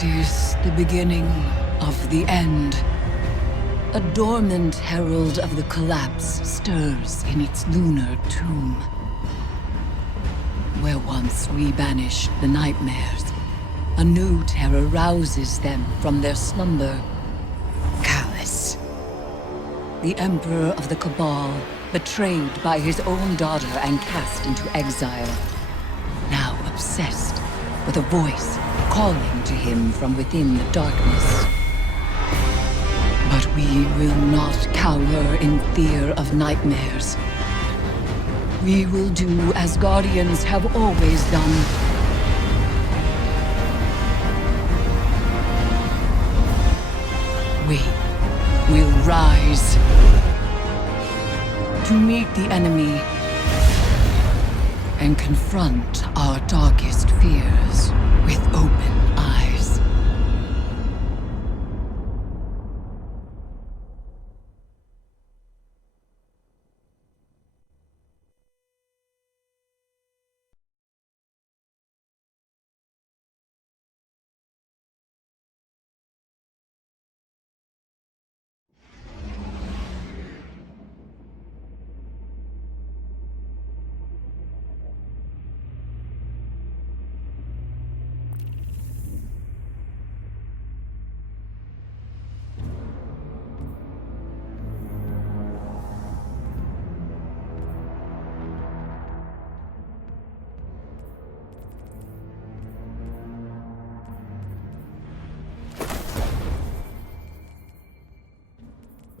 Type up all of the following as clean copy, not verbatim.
It is the beginning of the end. A dormant herald of the collapse stirs in its lunar tomb. Where once we banished the nightmares, a new terror rouses them from their slumber. Callus, the Emperor of the Cabal, betrayed by his own daughter and cast into exile. Now obsessed with a voice calling to him from within the darkness. But we will not cower in fear of nightmares. We will do as Guardians have always done. We will rise to meet the enemy and confront our darkest fears with open eyes.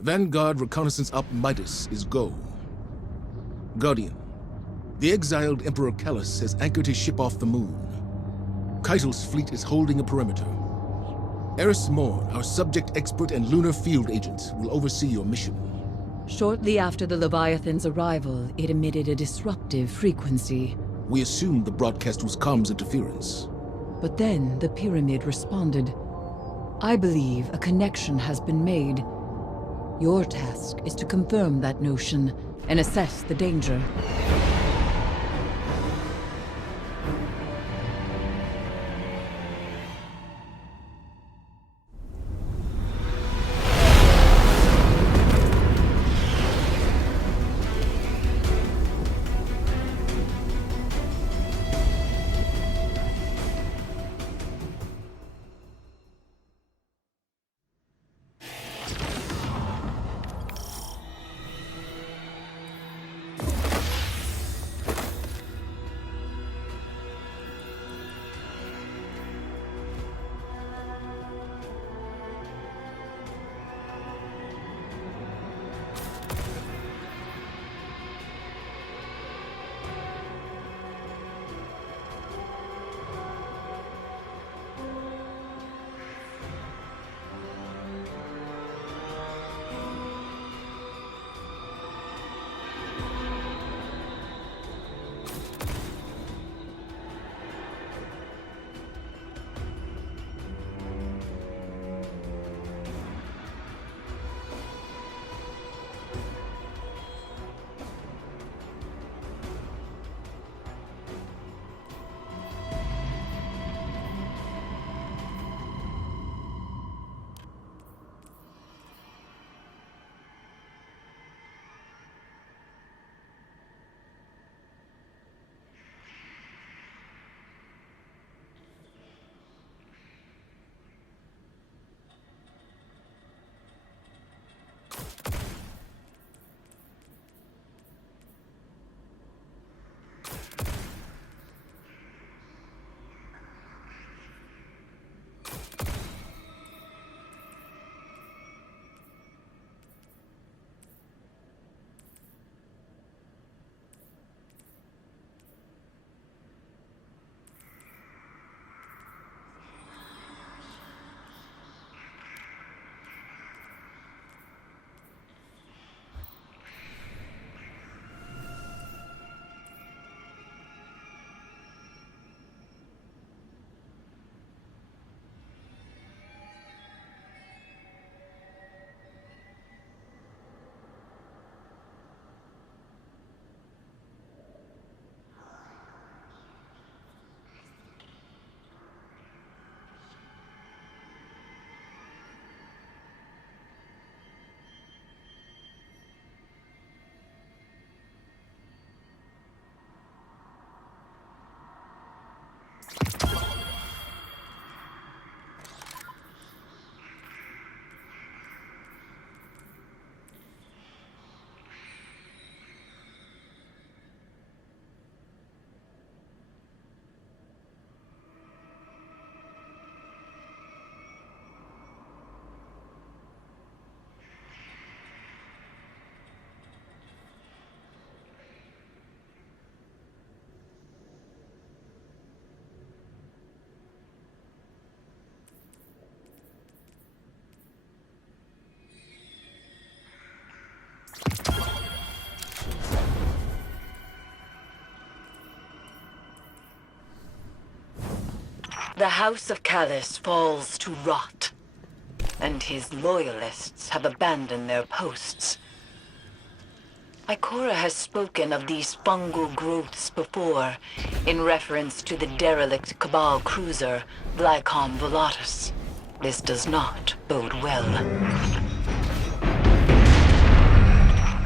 Vanguard reconnaissance up Midas is go. Guardian, the exiled Emperor Callus has anchored his ship off the moon. Keitel's fleet is holding a perimeter. Eris Morn, our subject expert and lunar field agent, will oversee your mission. Shortly after the Leviathan's arrival, it emitted a disruptive frequency. We assumed the broadcast was comms interference. But then the Pyramid responded. I believe a connection has been made. Your task is to confirm that notion and assess the danger. The House of Callus falls to rot, and his loyalists have abandoned their posts. Ikora has spoken of these fungal growths before, in reference to the derelict Cabal cruiser, Glycon Volatus. This does not bode well.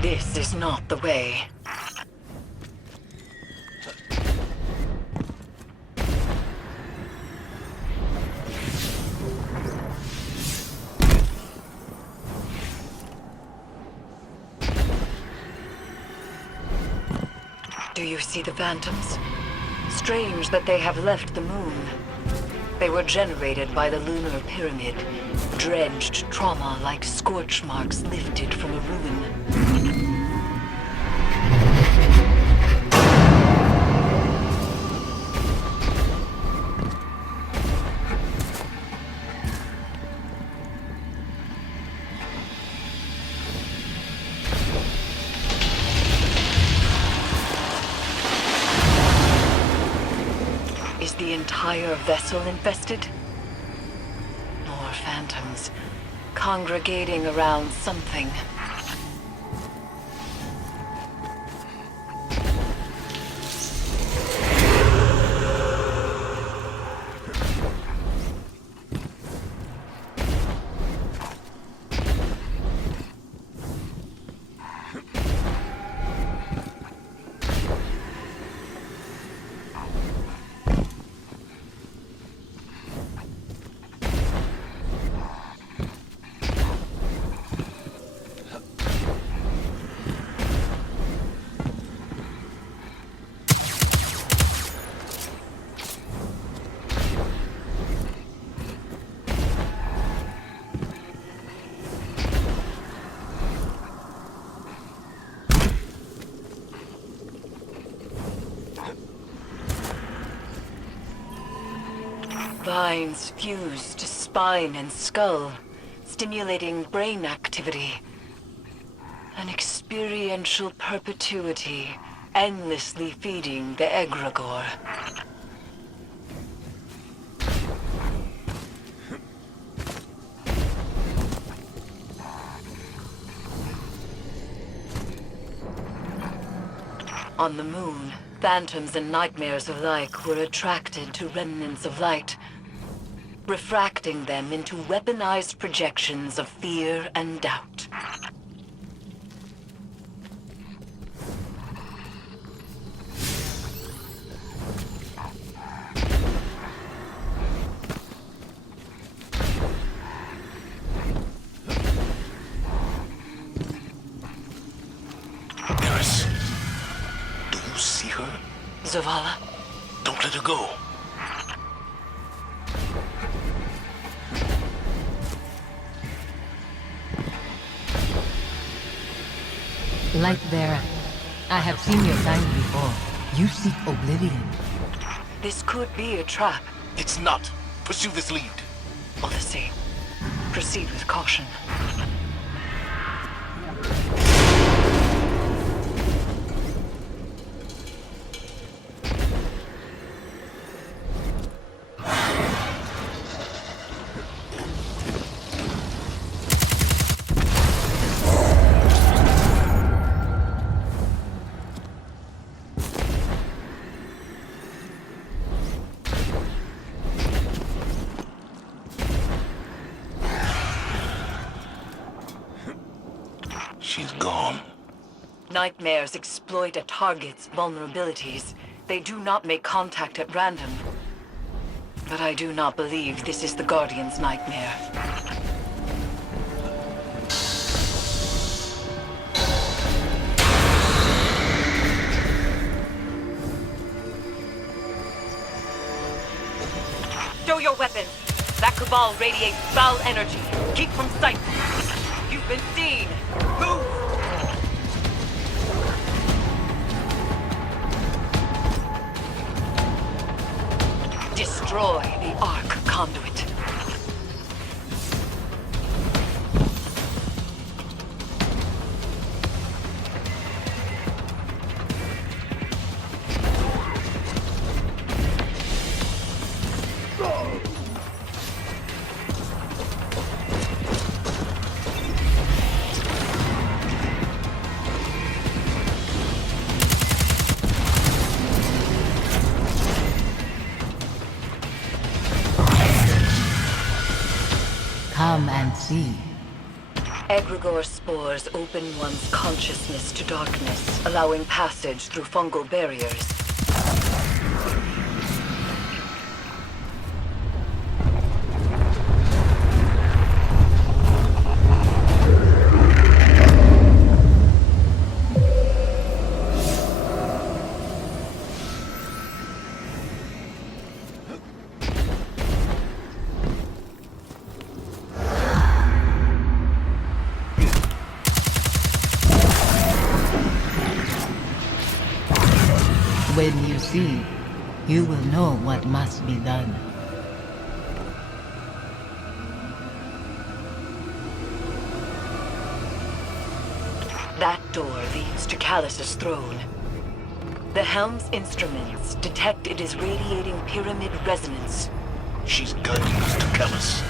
This is not the way. Do you see the phantoms? Strange that they have left the moon. They were generated by the lunar pyramid, dredged trauma like scorch marks lifted from a ruin. Is the entire vessel infested? More phantoms, congregating around something. Vines fuse to spine and skull, stimulating brain activity. An experiential perpetuity, endlessly feeding the egregore. On the moon, phantoms and nightmares alike were attracted to remnants of light, refracting them into weaponized projections of fear and doubt. Eris, do you see her? Zavala? Don't let her go. Lightbearer, I have seen your signs before. You seek oblivion. This could be a trap. It's not. Pursue this lead. All the same, proceed with caution. She's gone. Nightmares exploit a target's vulnerabilities. They do not make contact at random. But I do not believe this is the Guardian's nightmare. Show your weapons! That Cabal radiates foul energy. Keep from sight. You've been seen. Move! Destroy the Arc conduit. see? Egregore spores open one's consciousness to darkness, allowing passage through fungal barriers. When you see, you will know what must be done. That door leads to Callus's throne. The helm's instruments detect it is radiating pyramid resonance. She's guiding us to Callus.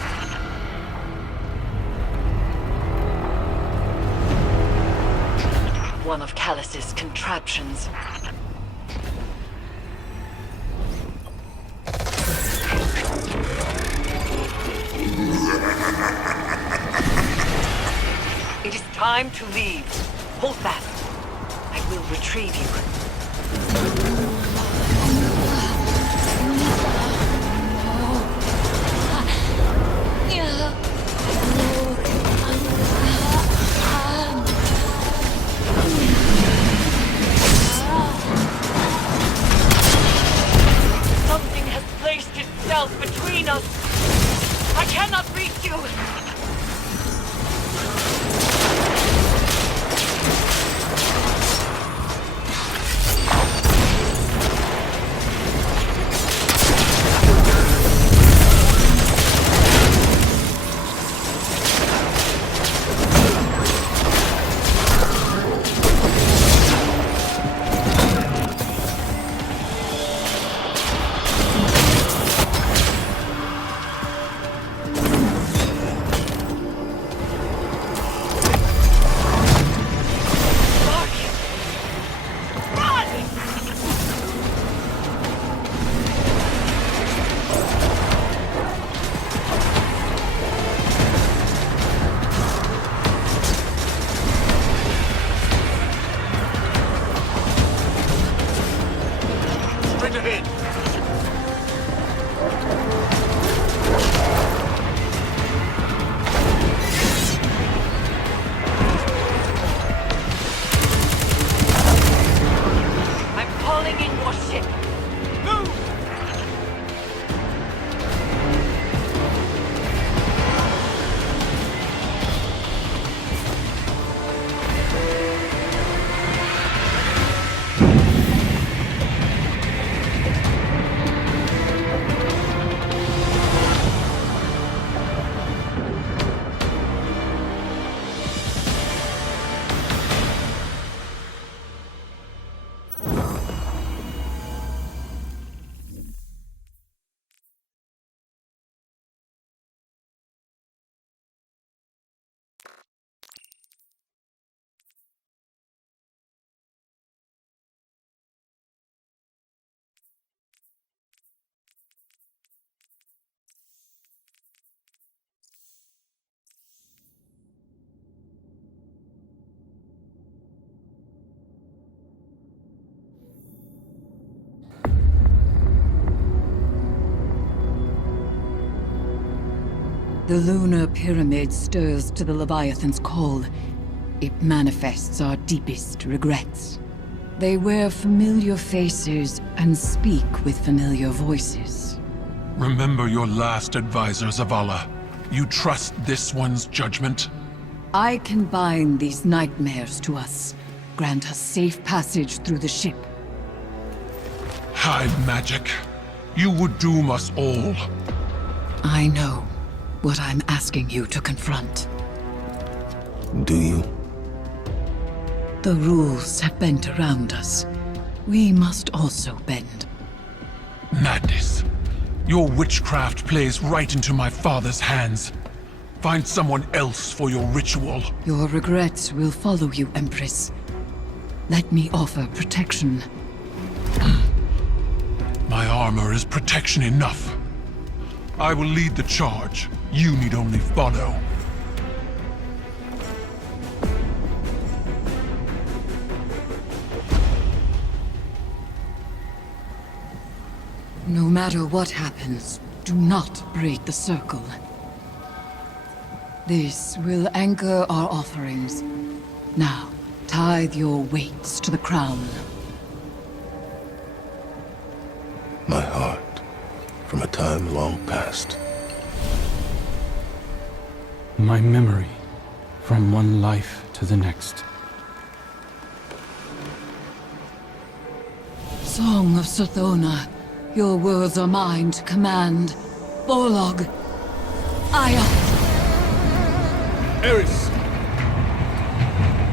One of Callus's contraptions. It is time to leave. Hold fast. I will retrieve you. Something has placed itself between us. I cannot reach you. Straight ahead! I'm calling in your ship. Move! The lunar pyramid stirs to the Leviathan's call. It manifests our deepest regrets. They wear familiar faces and speak with familiar voices. Remember your last advisor, Zavala. You trust this one's judgment? I can bind these nightmares to us, grant us safe passage through the ship. Hive magic. You would doom us all. I know what I'm asking you to confront. Do you? The rules have bent around us. We must also bend. Madness. Your witchcraft plays right into my father's hands. Find someone else for your ritual. Your regrets will follow you, Empress. Let me offer protection. My armor is protection enough. I will lead the charge. You need only follow. No matter what happens, do not break the circle. This will anchor our offerings. Now, tithe your weights to the crown. My heart, from a time long past. My memory, from one life to the next. Song of Sothona, your words are mine to command. Bolog, Ayat. Eris!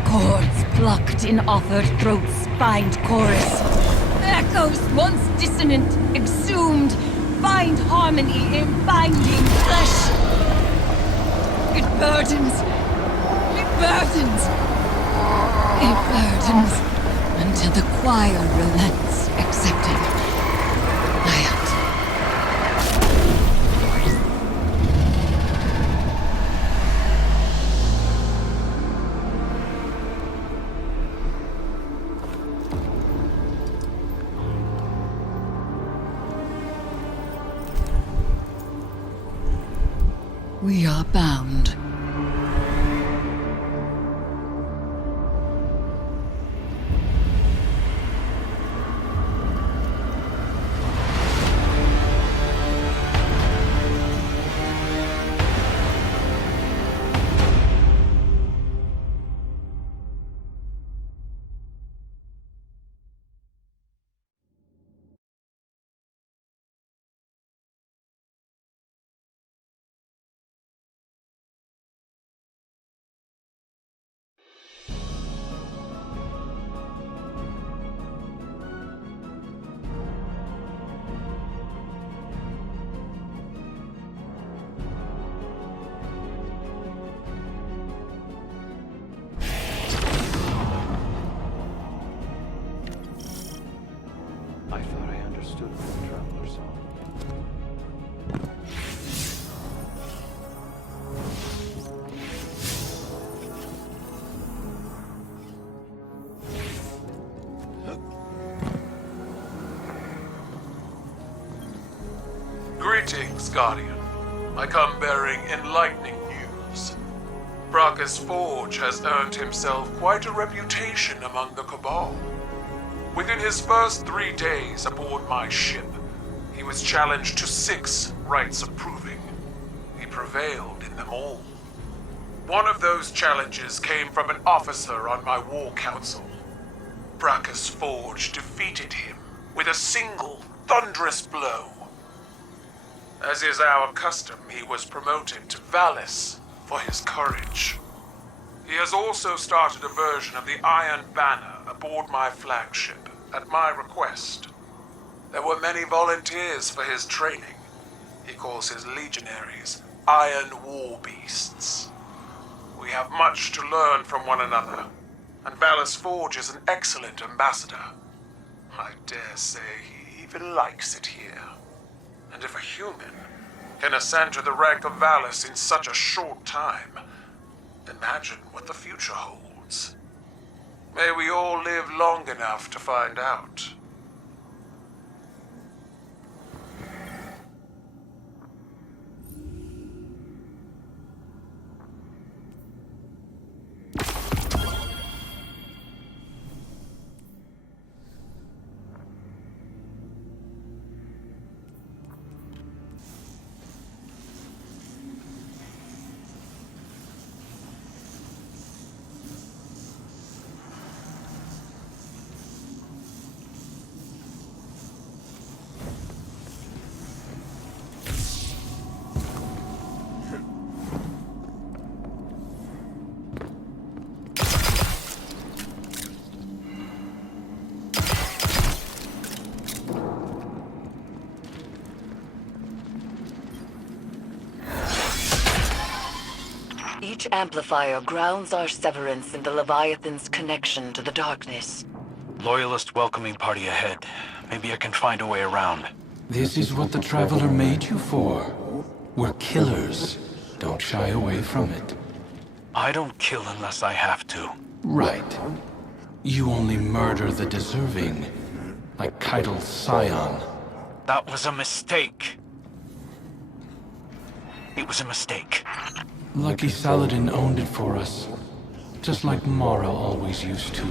Chords plucked in offered throats find chorus. Echoes once dissonant, exhumed, find harmony in binding flesh. It burdens. It burdens. It burdens until the choir relents, accepting. Ayat. We are bound. I thought I understood what the Traveler saw. Greetings, Guardian. I come bearing enlightening news. Bracchus Forge has earned himself quite a reputation among the Cabal. Within his first 3 days aboard my ship, he was challenged to 6 rites of proving. He prevailed in them all. One of those challenges came from an officer on my war council. Bracchus Forge defeated him with a single thunderous blow. As is our custom, he was promoted to Valis for his courage. He has also started a version of the Iron Banner aboard my flagship, at my request. There were many volunteers for his training. He calls his legionaries Iron War Beasts. We have much to learn from one another, and Valis Forge is an excellent ambassador. I dare say he even likes it here. And if a human can ascend to the rank of Valis in such a short time, imagine what the future holds. May we all live long enough to find out. Each amplifier grounds our severance in the Leviathan's connection to the darkness. Loyalist welcoming party ahead. Maybe I can find a way around. This is what the Traveler made you for. We're killers. Don't shy away from it. I don't kill unless I have to. Right. You only murder the deserving, like Keitel's scion. That was a mistake. It was a mistake. Lucky Saladin owned it for us. Just like Mara always used to.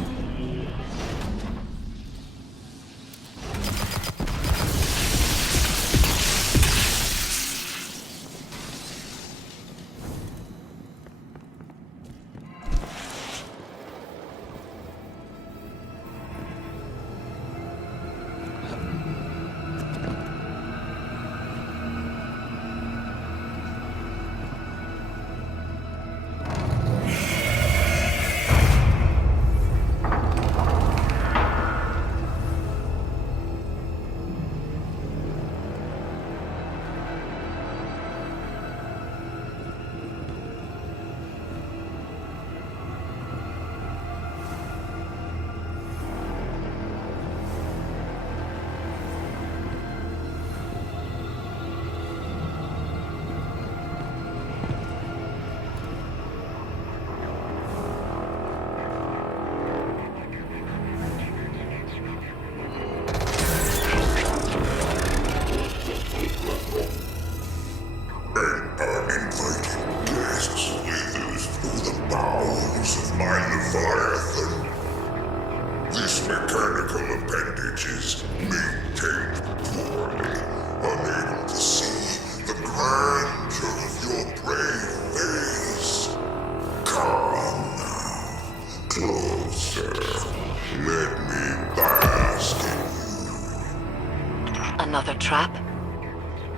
Another trap?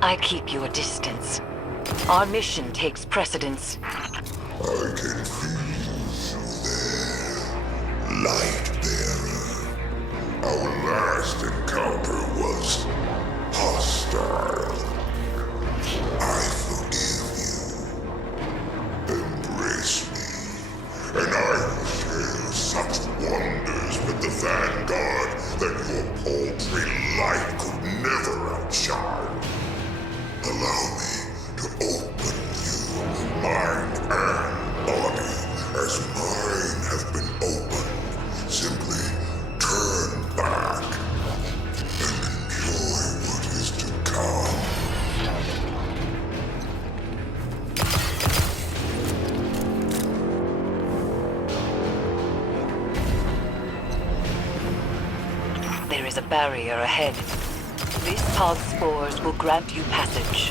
I keep you a distance. Our mission takes precedence. I can feel you there, light bearer. Our last encounter was hostile. I forgive you. Embrace me, and I will share such wonders with the Vanguard that your paltry light could never outshine. Allow me to open you, mind and body, as mine have been opened. Simply turn back and enjoy what is to come. There is a barrier ahead. This pod's spores will grant you passage.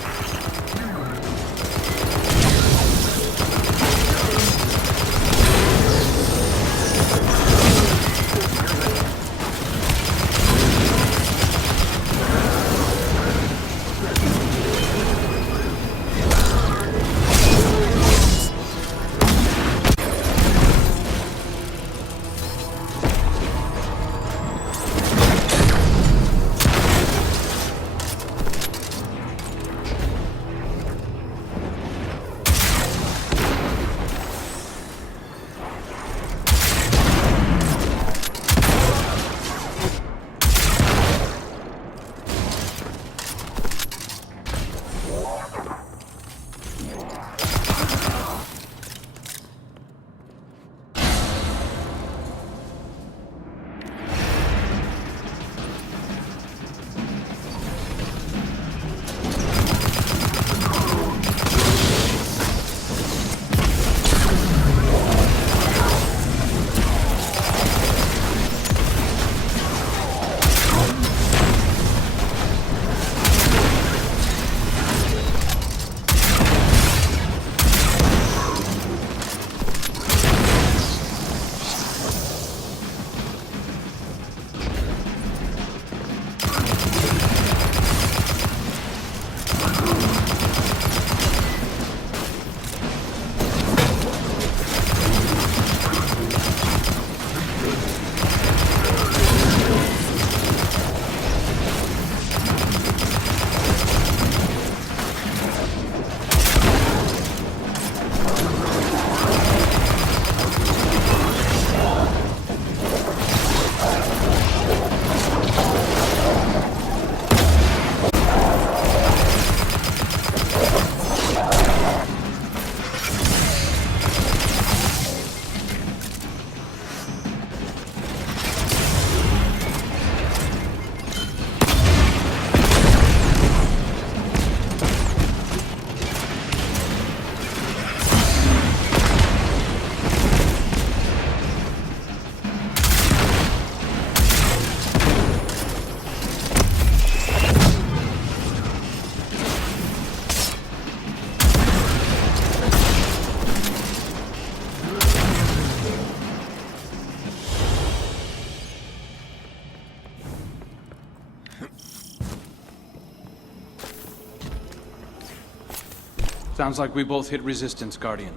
Sounds like we both hit resistance, Guardian.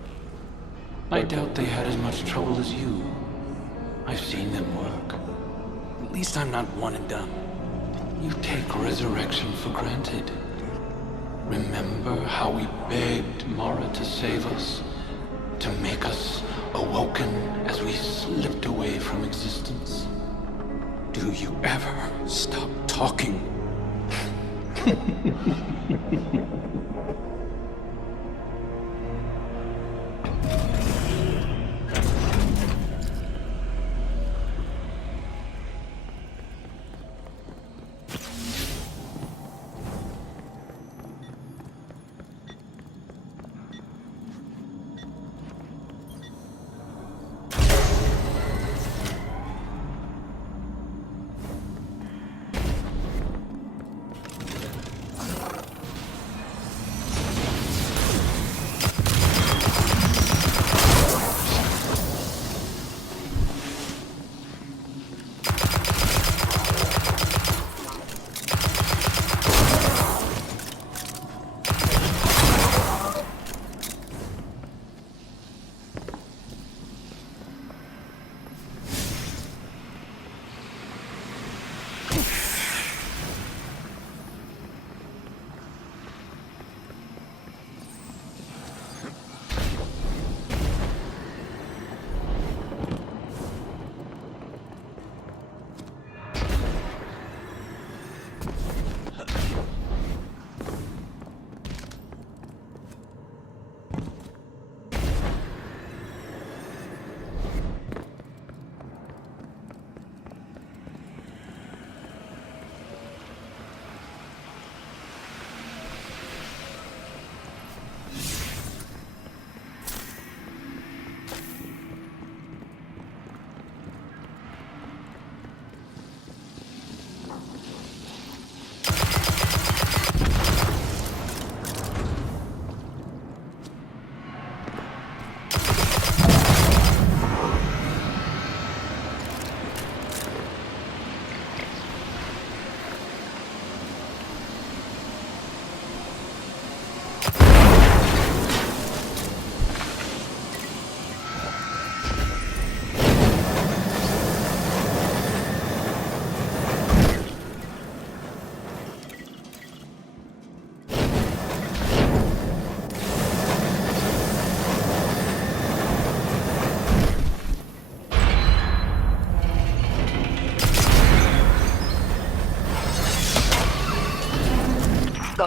I doubt they had as much trouble as you. I've seen them work. At least I'm not one and done. You take resurrection for granted. Remember how we begged Mara to save us? To make us awoken as we slipped away from existence? Do you ever stop talking?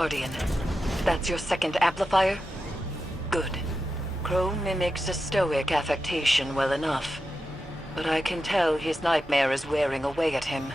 Guardian, that's your second amplifier? Good. Crow mimics a stoic affectation well enough. But I can tell his nightmare is wearing away at him.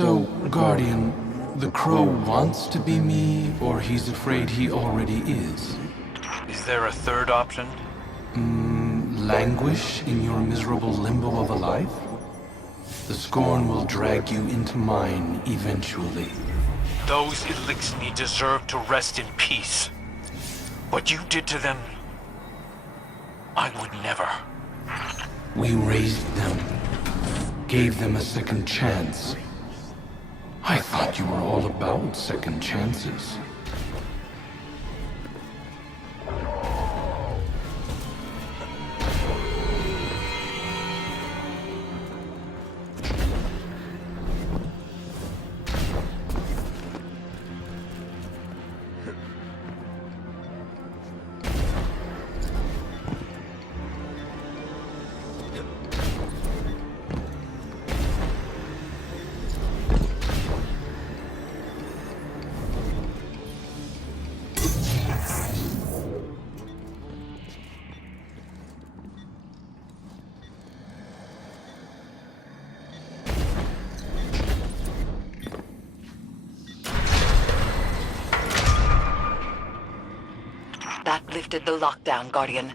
So, Guardian, the Crow wants to be me, or he's afraid he already is? Is there a third option? Languish in your miserable limbo of a life? The Scorn will drag you into mine eventually. Those Elixni deserve to rest in peace. What you did to them, I would never. We raised them, gave them a second chance. I thought you were all about second chances. That lifted the lockdown, Guardian.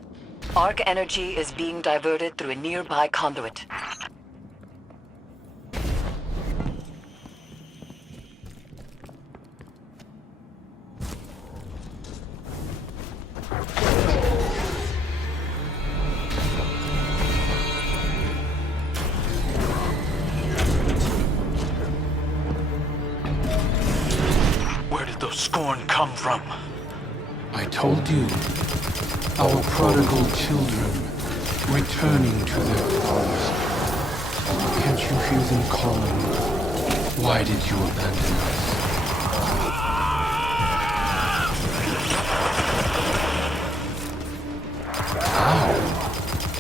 Arc energy is being diverted through a nearby conduit. Where did those Scorn come from? I told you, our prodigal children, returning to their fathers. Can't you hear them calling? Why did you abandon us? Wow,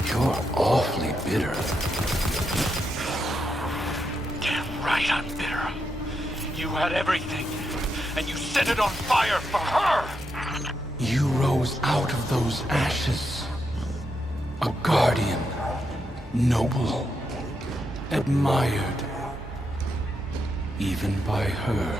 you're awfully bitter. Damn right I'm bitter. You had everything, and you set it on fire for her! You rose out of those ashes. A guardian. Noble. Admired. Even by her.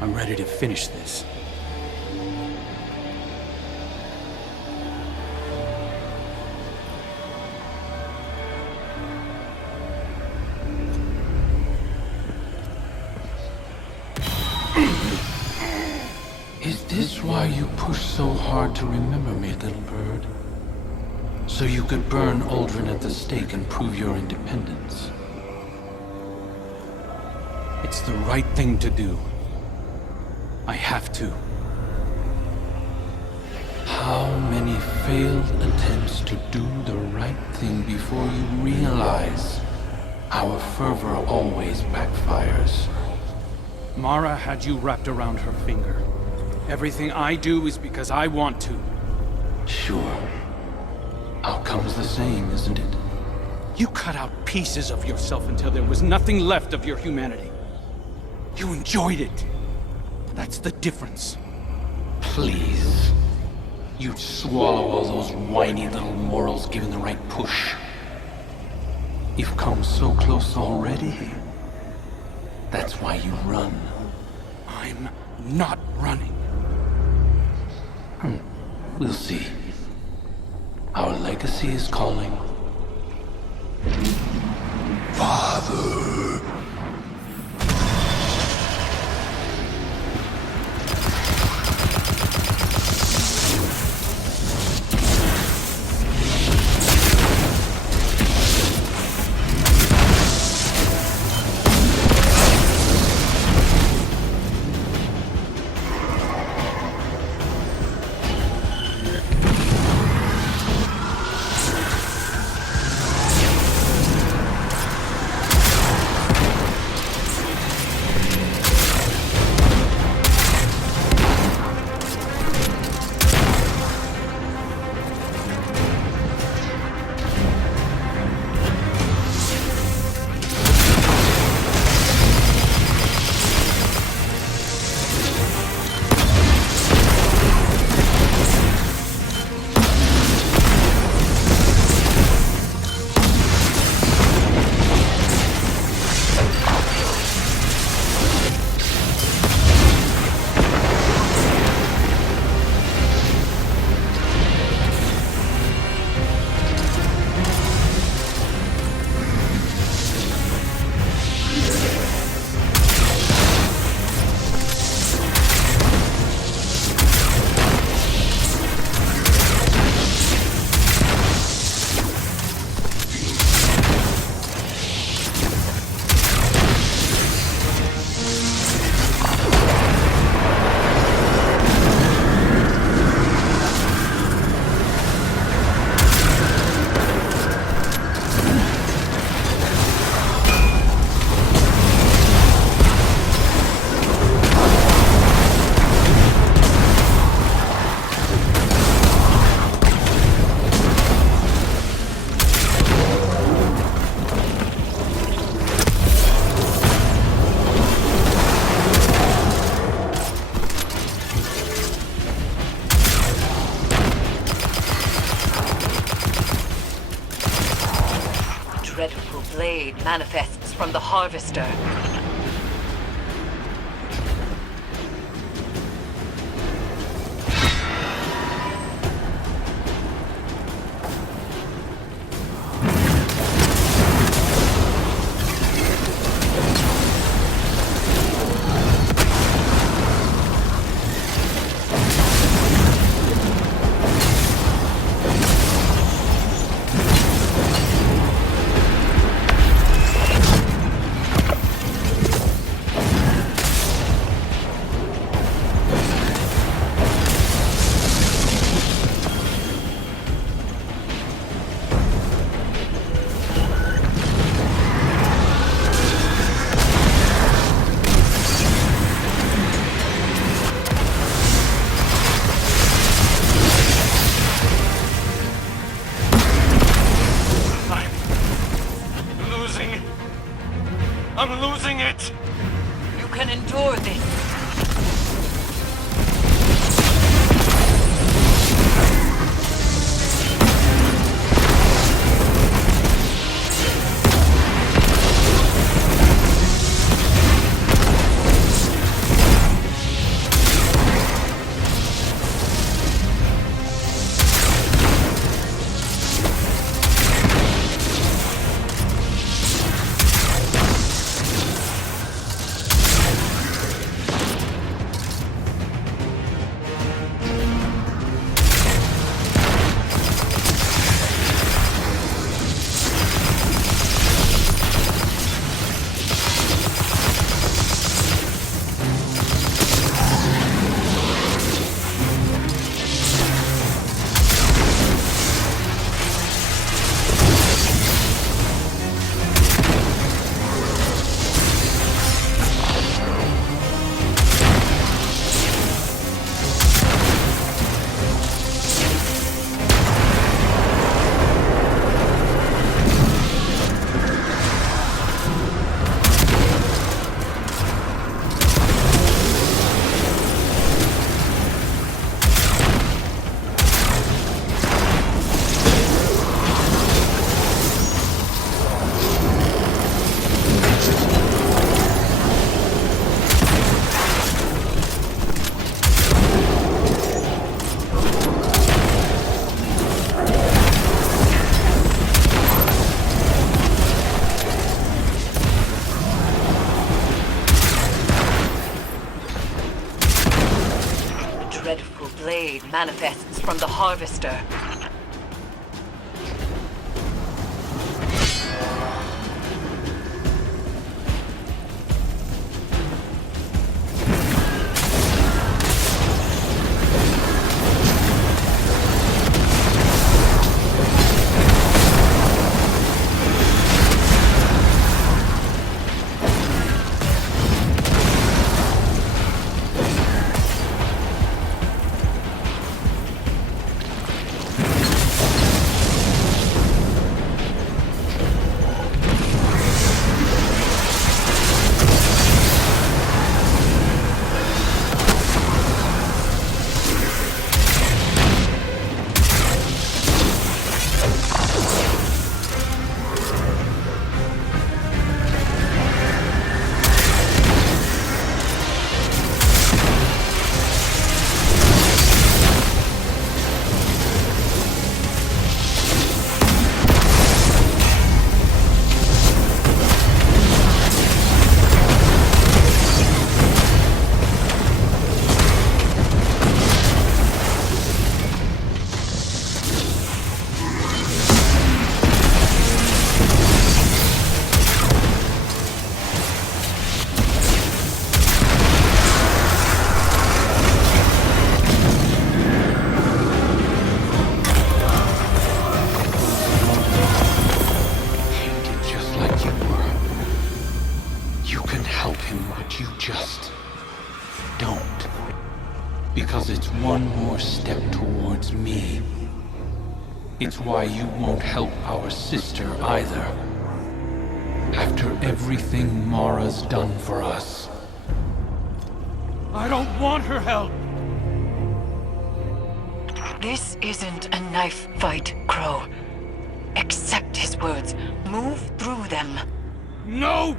I'm ready to finish this. Is this why you pushed so hard to remember me, little bird? So you could burn Uldren at the stake and prove your independence? It's the right thing to do. I have to. How many failed attempts to do the right thing before you realize our fervor always backfires? Mara had you wrapped around her finger. Everything I do is because I want to. Sure. Outcome's the same, isn't it? You cut out pieces of yourself until there was nothing left of your humanity. You enjoyed it. That's the difference. Please. You'd swallow all those whiny little morals given the right push. You've come so close already. That's why you run. I'm not running. We'll see. Our legacy is calling. Father. Dreadful blade manifests from the Harvester. I'm losing it! You can endure this. blade manifests from the Harvester. Because it's one more step towards me. It's why you won't help our sister either. After everything Mara's done for us. I don't want her help! This isn't a knife fight, Crow. Accept his words. Move through them. No!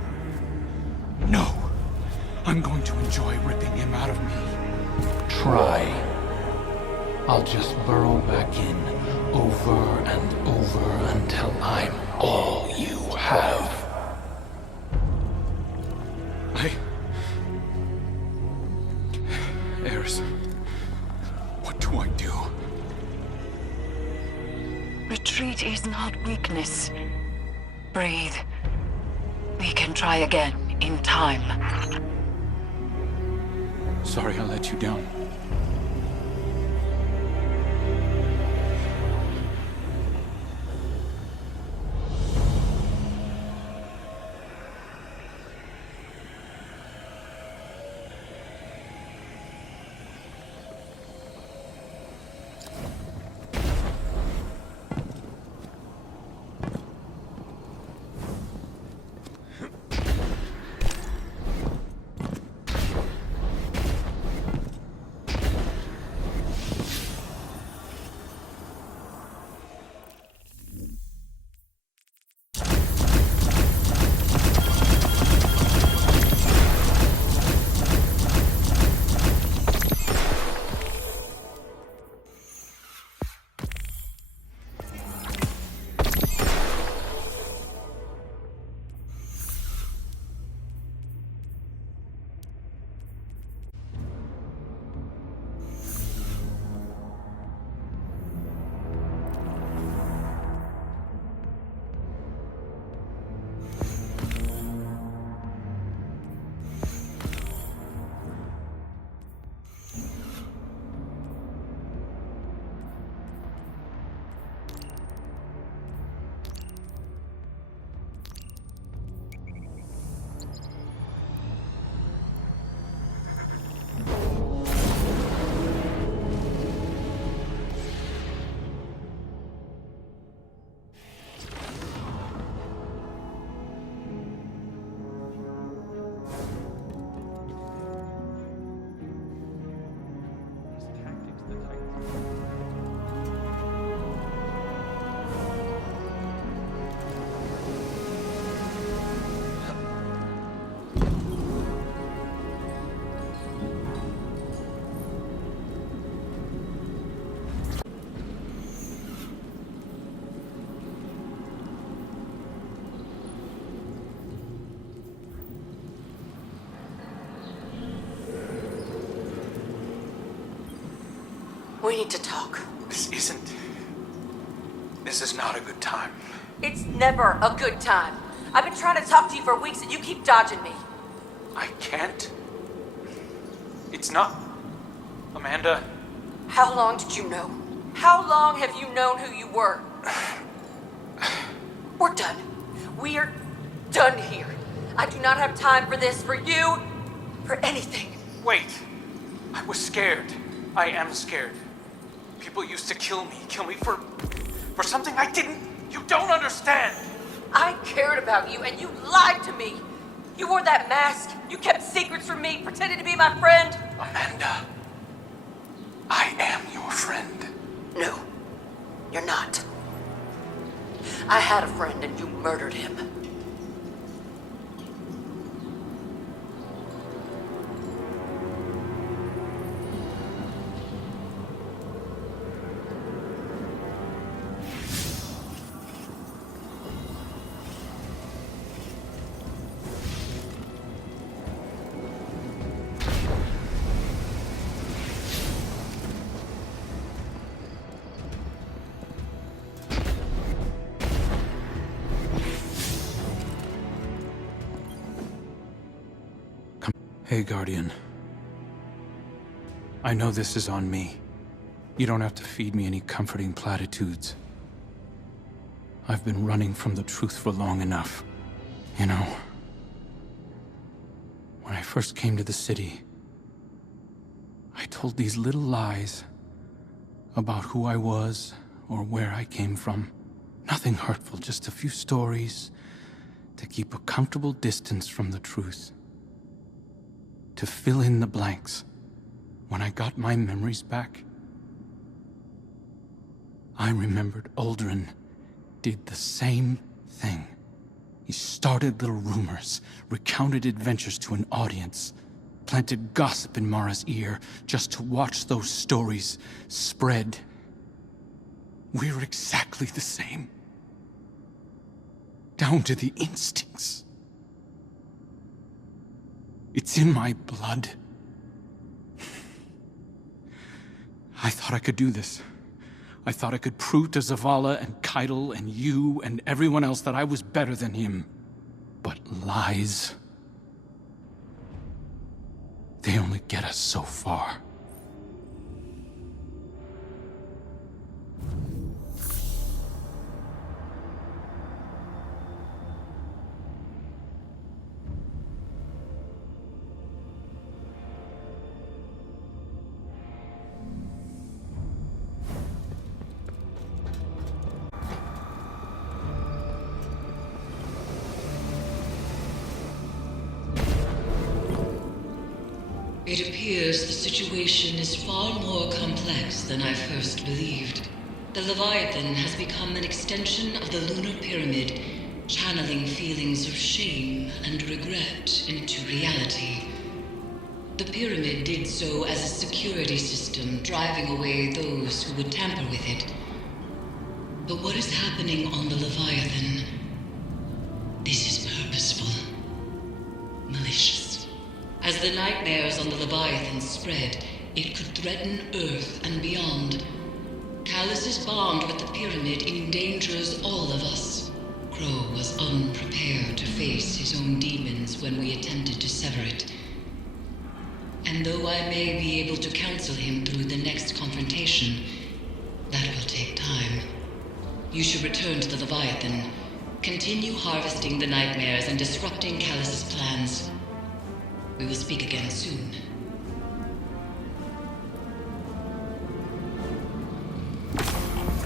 No. I'm going to enjoy ripping him out of me. Try. I'll just burrow back in, over and over until I'm all you have. Eris, what do I do? Retreat is not weakness. Breathe. We can try again in time. Sorry I let you down. We need to talk. This is not a good time. It's never a good time. I've been trying to talk to you for weeks and you keep dodging me. I can't. It's not... Amanda... How long did you know? How long have you known who you were? We're done. We're done here. I do not have time for this, for you, for anything. Wait. I was scared. I am scared. People used to kill me for something I didn't... You don't understand! I cared about you and you lied to me. You wore that mask. You kept secrets from me, pretended to be my friend. Amanda, I am your friend. No, you're not. I had a friend and you murdered him. Hey, Guardian. I know this is on me. You don't have to feed me any comforting platitudes. I've been running from the truth for long enough. You know, when I first came to the city, I told these little lies about who I was or where I came from. Nothing hurtful, just a few stories to keep a comfortable distance from the truth. To fill in the blanks when I got my memories back. I remembered Uldren did the same thing. He started little rumors, recounted adventures to an audience, planted gossip in Mara's ear just to watch those stories spread. We're exactly the same. Down to the instincts. It's in my blood. I thought I could do this. I thought I could prove to Zavala and Keitel and you and everyone else that I was better than him. But lies... they only get us so far. It appears the situation is far more complex than I first believed. The Leviathan has become an extension of the Lunar Pyramid, channeling feelings of shame and regret into reality. The Pyramid did so as a security system, driving away those who would tamper with it. But what is happening on the Leviathan? This is purposeful. Malicious. As the nightmares on the Leviathan spread, it could threaten Earth and beyond. Callus's bond with the Pyramid endangers all of us. Crow was unprepared to face his own demons when we attempted to sever it. And though I may be able to counsel him through the next confrontation, that will take time. You should return to the Leviathan. Continue harvesting the nightmares and disrupting Callus's plans. We will speak again soon.